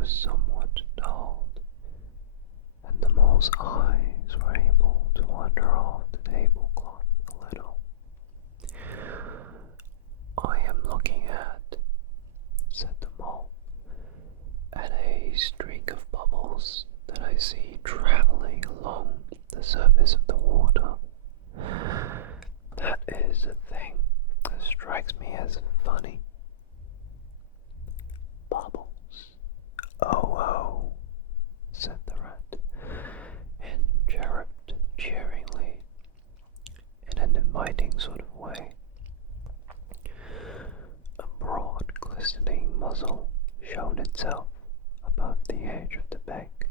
was somewhat dulled, and the mole's eyes were able to wander off the tablecloth a little. "I am looking at," said the mole, "at a streak of bubbles that I see traveling along the surface of the water. That is a thing that strikes me as funny." "Bubbles? Oh, said the rat, and chirruped cheeringly in an inviting sort of way. A broad glistening muzzle showed itself above the edge of the bank,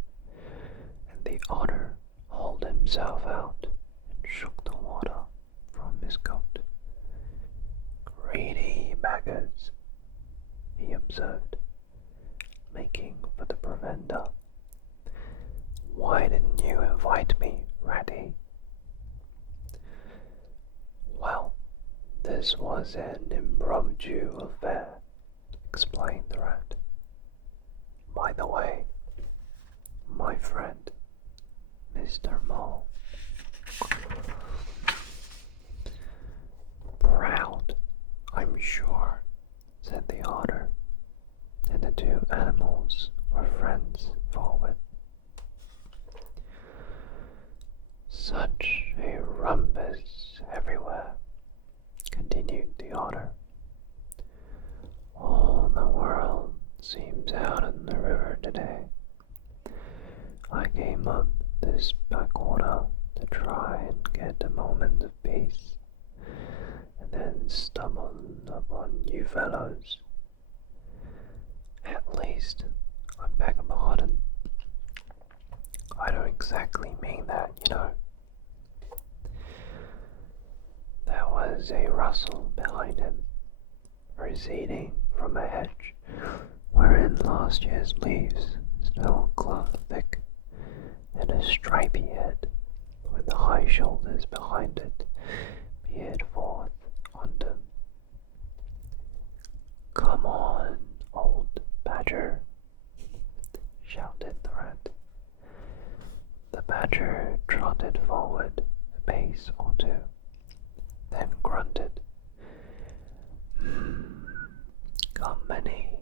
and the otter hauled himself out and shook the water from his coat. "Greedy beggars," he observed, making for the provender. "Why didn't you invite me, Ratty?" "Well, this was an impromptu affair," explained the rat. "By the way, my friend, Mr. Mole." "Proud, I'm sure," said the otter, and the two animals were friends forthwith. "Such a rumpus everywhere," continued the otter. "All the world seems out in the river today. I came up this backwater to try and get a moment of peace, and then stumbled upon you fellows. At least, I beg your pardon. I don't exactly mean that, you know." There was a rustle behind him, receding from a hedge wherein last year's leaves still clung thick, and a stripy head with the high shoulders behind it peered forth on them. "Come on, old badger," shouted the rat. The badger trotted forward a pace or two, then grunted, "Company,"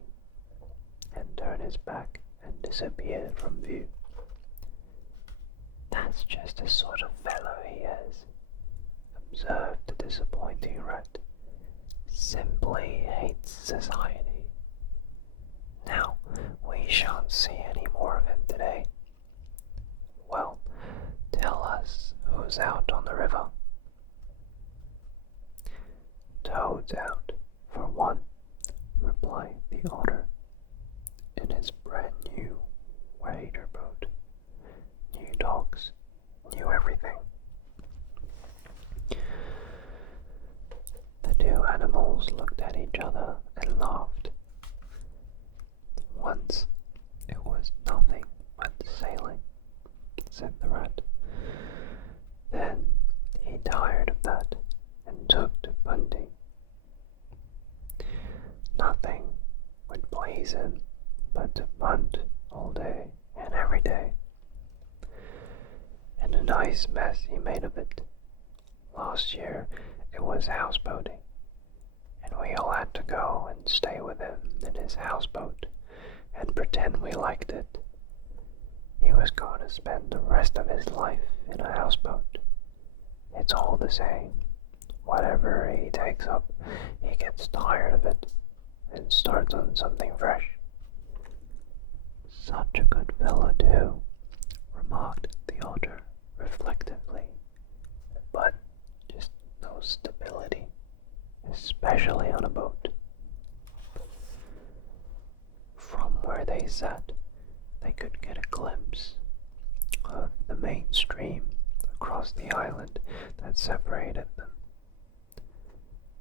and turned his back and disappeared from view. "That's just the sort of fellow he is," observed the disappointing rat. "Simply hates society. Now, we shan't see any more of him today. Well, tell us who's out on the river." "Toad's out, for one," replied the otter, in his brand new wader boat. New dogs, new everything. The two animals looked at each other and laughed. "Once it was nothing but sailing," said the rat. "Then he tired of that and took to punting. Nothing would please him but to punt all day and every day. And a nice mess he made of it. Last year it was houseboating, and we all had to go and stay with him in his houseboat and pretend we liked it. He was going to spend the rest of his life in a houseboat. It's all the same. Whatever he takes up, he gets tired of it and starts on something fresh." "Such a good fellow, too," remarked the otter reflectively. "But just no stability, especially on a boat." From where they sat, they could get a glimpse of the main stream across the island that separated them.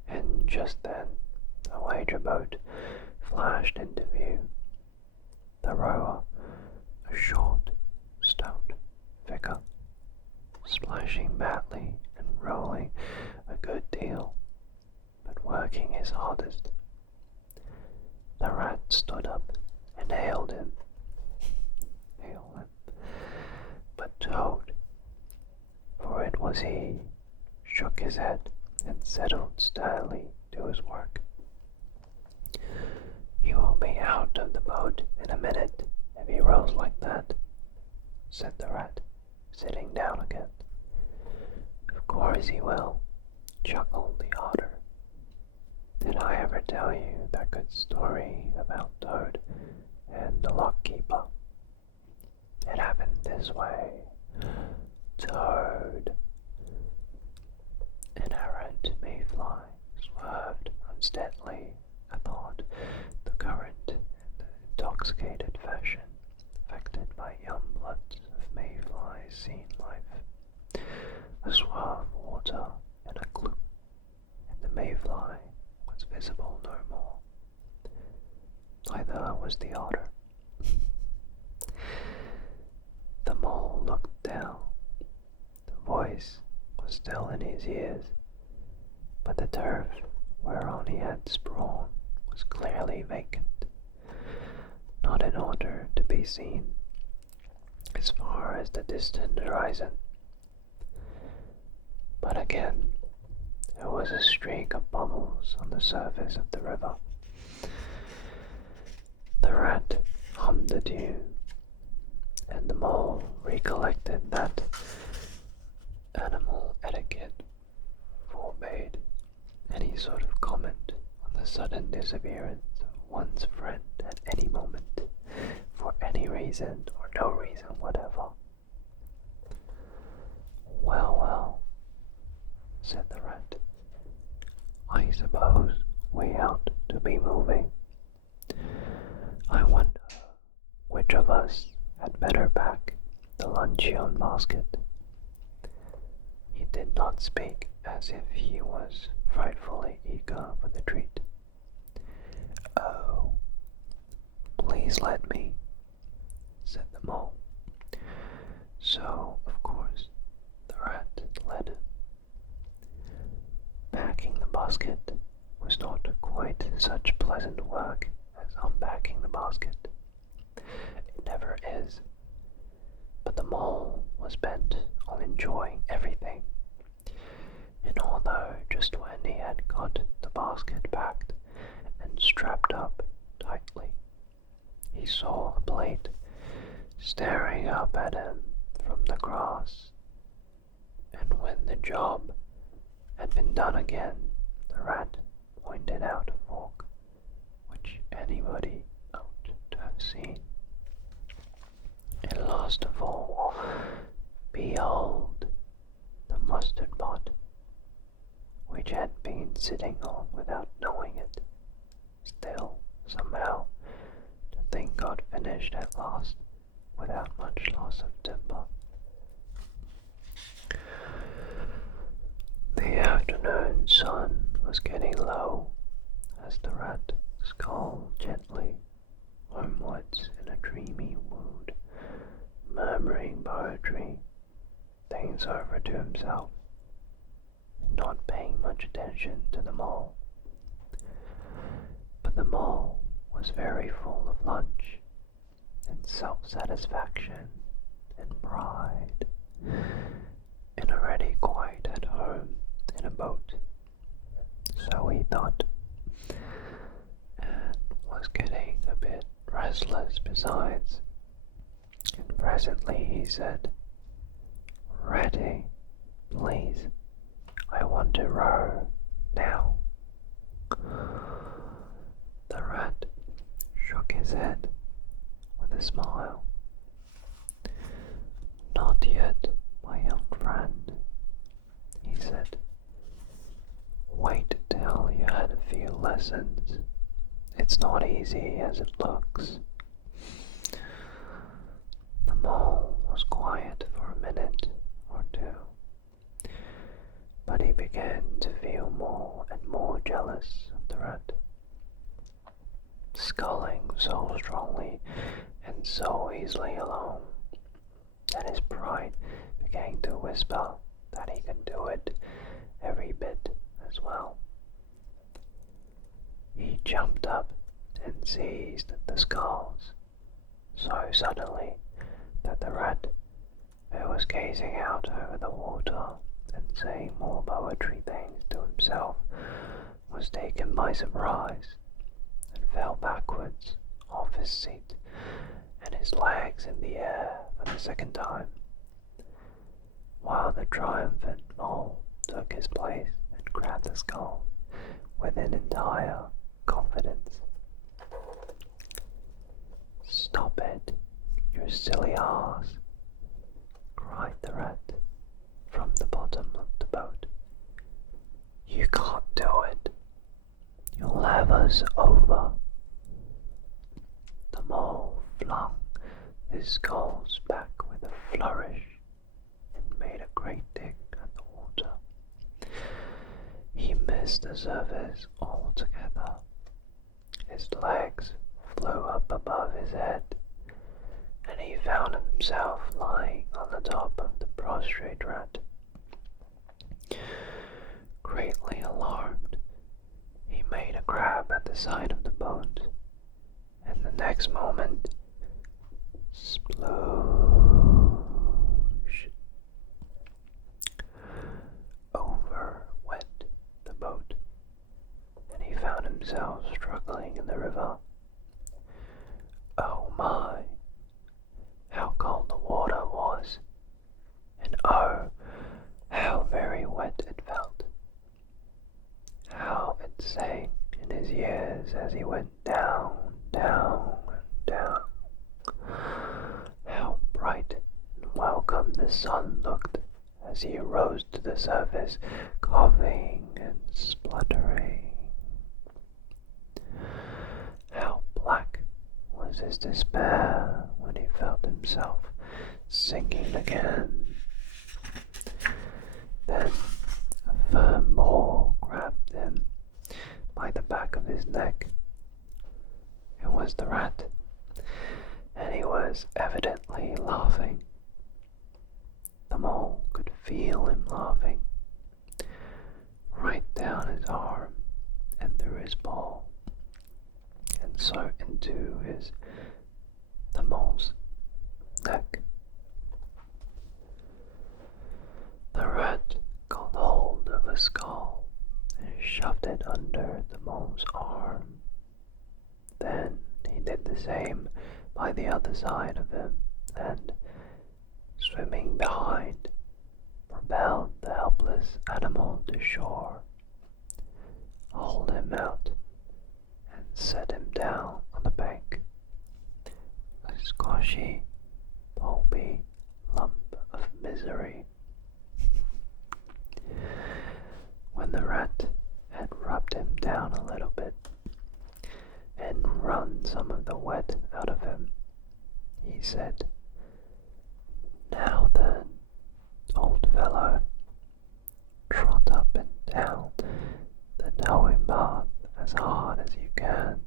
And just then, a wager boat flashed into view. The rower, a short, stout figure, splashing badly and rolling a good deal, but working his hardest. The rat stood up and hailed him as he shook his head and settled sternly to his work. "You will be out of the boat in a minute if he rows like that," said the rat, sitting down again. "Of course he will," chuckled the otter. "Did I ever tell you that good story about Toad and the lockkeeper? It happened this way. Toad." An errant mayfly swerved unsteadily athwart the current, the intoxicated fashion affected by young bloods of mayflies' scene life. A swirl of water and a gloop, and the mayfly was visible no more. Neither was the otter. The mole looked down. The voice was still in his ears, but the turf whereon he had sprawled was clearly vacant. Not an otter to be seen as far as the distant horizon. But again there was a streak of bubbles on the surface of the river. The rat hummed a tune, and the mole recollected that animal etiquette forbade any sort of comment on the sudden disappearance of one's friend at any moment, for any reason or no reason whatever. "Well, well," said the rat, "I suppose we ought to be moving. I wonder which of us had better pack the luncheon basket." He did not speak as if he was frightfully eager for the treat. "Oh, please let me," said the mole. So, of course, the rat let him. Packing the basket was not quite such pleasant work as unpacking the basket. It never is. But the mole was bent on enjoying everything, and although just when he had got the basket packed and strapped up tightly, he saw a plate staring up at him from the grass, and when the job had been done again, the rat pointed out a fork which anybody ought to have seen. And last of all, behold, the mustard pot, which had been sitting on without knowing it. Still, somehow, the thing got finished at last, without much loss of temper. The afternoon sun was getting low as the rat sculled gently homewards in a dreamy mood, murmuring poetry, things over to himself, and not paying much attention to the mole. But the mole was very full of lunch and self-satisfaction and pride, and already quite at home in a boat, so he thought, and was getting a bit restless besides. And presently he said, "Ratty, please, I want to row now." The rat shook his head with a smile. "Not yet, my young friend," he said. "Wait till you had a few lessons. It's not easy as it looks." The mole was quiet for a minute or two, but he began to feel more and more jealous of the rat, sculling so strongly and so easily along that his pride began to whisper that he could do it every bit as well. He jumped up and seized the sculls so suddenly that the rat, who was gazing out over the water saying more poetry things to himself, was taken by surprise and fell backwards off his seat and his legs in the air for the second time, while the triumphant mole took his place and grabbed the skull with an entire confidence. "Stop it, you silly arse," cried the rat from the bottom of the boat. "You can't do it. You'll have us over." The mole flung his skulls back with a flourish and made a great dig at the water. He missed the surface altogether. His legs flew up above his head, and he found himself lying on the top of the prostrate rat. Greatly alarmed, he made a grab at the side of the boat, and the next moment, sploosh! Over went the boat, and he found himself struggling in the river. Oh my! How cold the water was, and oh, how very wet it felt. How it sang in his ears as he went down, down, and down. How bright and welcome the sun looked as he rose to the surface, coughing and spluttering. How black was his despair when he felt himself sinking again. Then a firm paw grabbed him by the back of his neck. It was the rat, and he was evidently laughing. The mole could feel him laughing, right down his arm and through his paw, and so into the mole's neck. The rat got hold of a skull and shoved it under the mole's arm. Then he did the same by the other side of him, and, swimming behind, propelled the helpless animal to shore, hauled him out, and set him down on the bank, a squashy, pulpy lump of misery. When the rat had rubbed him down a little bit and run some of the wet out of him, he said, "Now then, old fellow, trot up and down the knowing path as hard as you can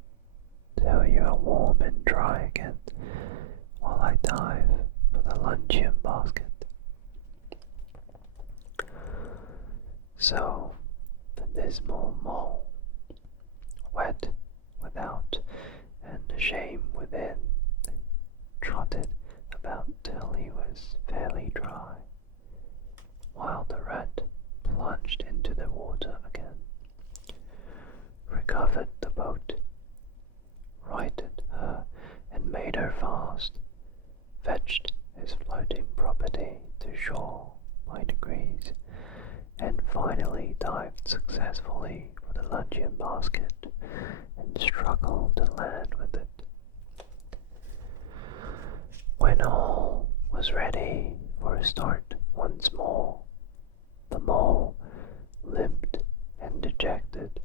till you are warm and dry again, while I dive for the luncheon basket." So the dismal mole, wet without and ashamed within, trotted about till he was fairly dry, while the rat plunged into the water again, recovered the boat, righted her and made her fast, fetched his floating property to shore by degrees, and finally dived successfully for the luncheon basket and struggled to land with it. When all was ready for a start once more, the mole, limped and dejected,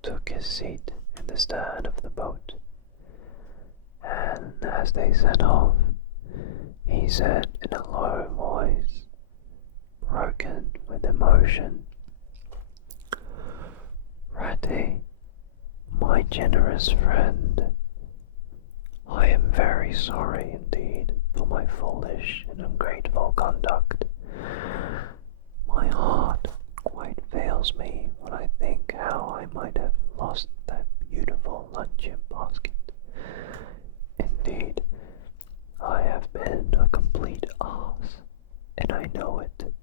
took his seat in the stern of the boat, and as they set off, he said in a low voice, broken with emotion, "Ratty, my generous friend, I am very sorry indeed for my foolish and ungrateful conduct. My heart quite fails me when I think how I might have lost that beautiful luncheon basket. Indeed, I have been a complete ass, and I know it.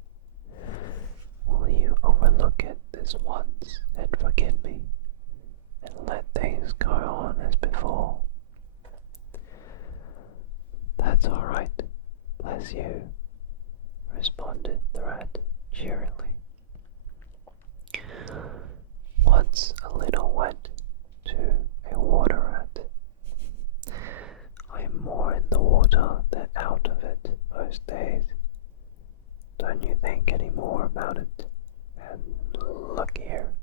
bless you," responded the rat cheerily. "What's a little wet to a water rat? I'm more in the water than out of it most days. Don't you think any more about it? And look here,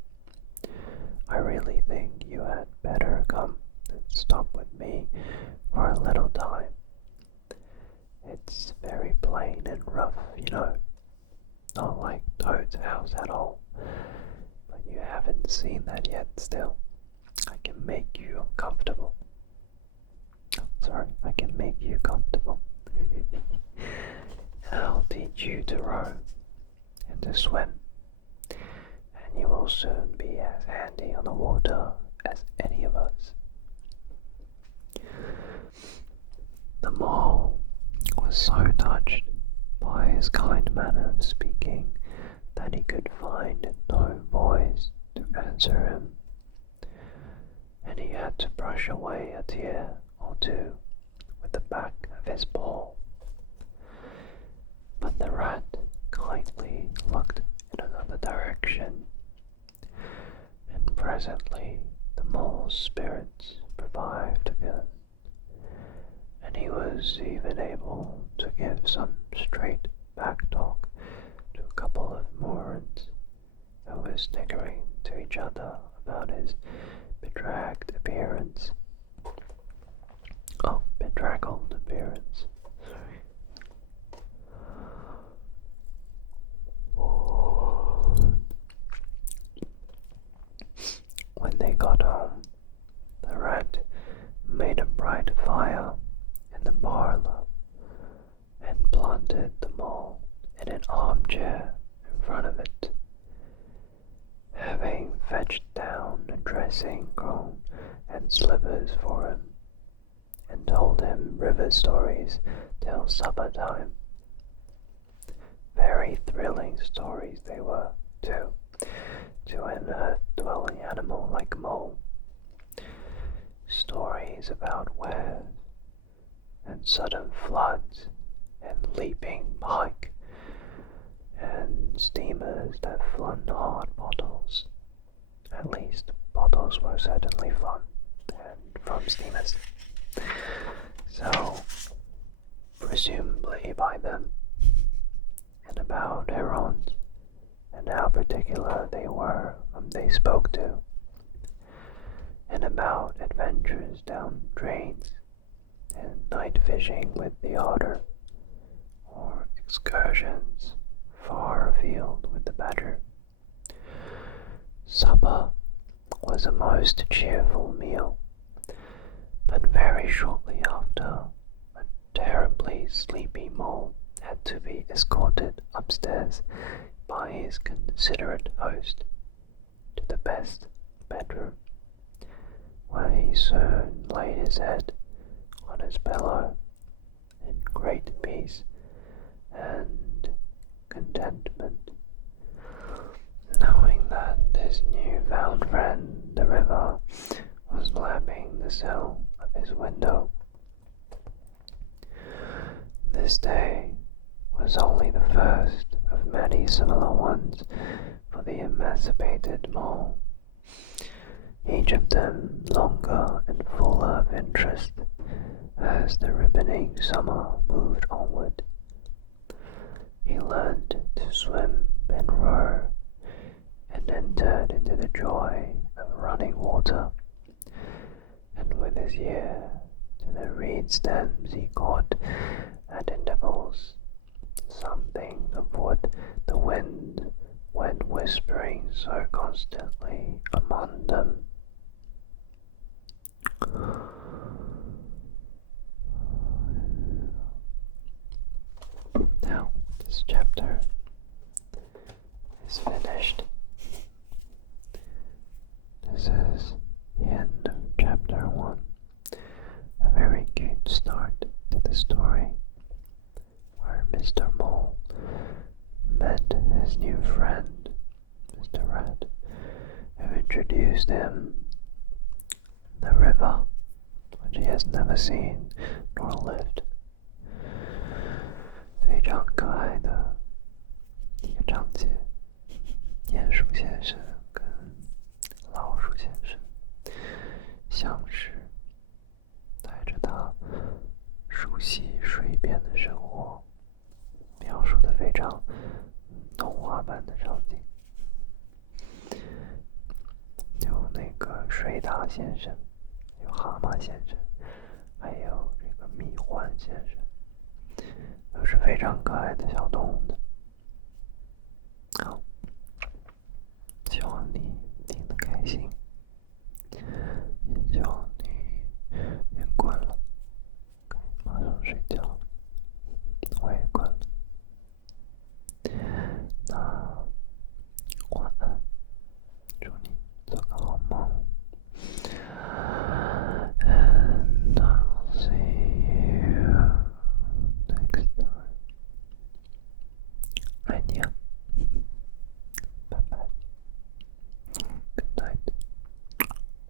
I really think you had better come and stop with me for a little time. It's very plain and rough, not like Toad's house at all. But you haven't seen that yet still. I can make you comfortable. I can make you comfortable. And I'll teach you to row and to swim. And you will soon be as handy on the water as any of us." The mole was so touched by his kind manner of speaking that he could find no voice to answer him, and he had to brush away a tear or two with the back of his paw. But the rat kindly looked in another direction, and presently the mole's spirits revived again, and he was even able to give some straight back talk to a couple of moorings who were sniggering to each other about his bedraggled appearance. When they got home, the rat made a bright fire in the parlor and planted the mole in an armchair in front of it. Having fetched down a dressing gown and slippers for him, and told him river stories till supper time. Very thrilling stories they were, too, to an earth-dwelling animal like a mole. Stories about waves, and sudden floods, and leaping pike, and steamers that flung hard bottles. At least, bottles were certainly flung, and from steamers. So, presumably by them, and about herons, and how particular they were whom they spoke to, and about adventures down drains, and night fishing with the otter, or excursions far afield with the badger. Supper was a most cheerful meal, but very shortly after, a terribly sleepy mole had to be escorted upstairs by his considerate host to the best bedroom, where he soon laid his head on his pillow in great peace and contentment, knowing that his new-found friend, the river, was lapping the sill of his window. This day was only the first of many similar ones for the emancipated mole, each of them longer and fuller of interest as the ribboning summer moved onward. He learned to swim and row, and entered into the joy of running water, and with his ear to the reed stems he caught at intervals something of what the wind went whispering so constantly among them. Now, this chapter is finished. This is the end of chapter 1. A very cute start to the story, where Mr. Mole met his new friend, Mr. Rat, who introduced him the river, which he has never seen nor lived. 先生跟老鼠先生像是带着他熟悉水边的生活，描述的非常童话般的场景。有那个水獭先生，有蛤蟆先生，还有这个蜜獾先生，都是非常可爱的小动物的。好，希望你听得开心，也希望你也困了，可以马上睡觉了。我也困了，那晚安，祝你做个好梦。And I'll see you next time. 爱你啊。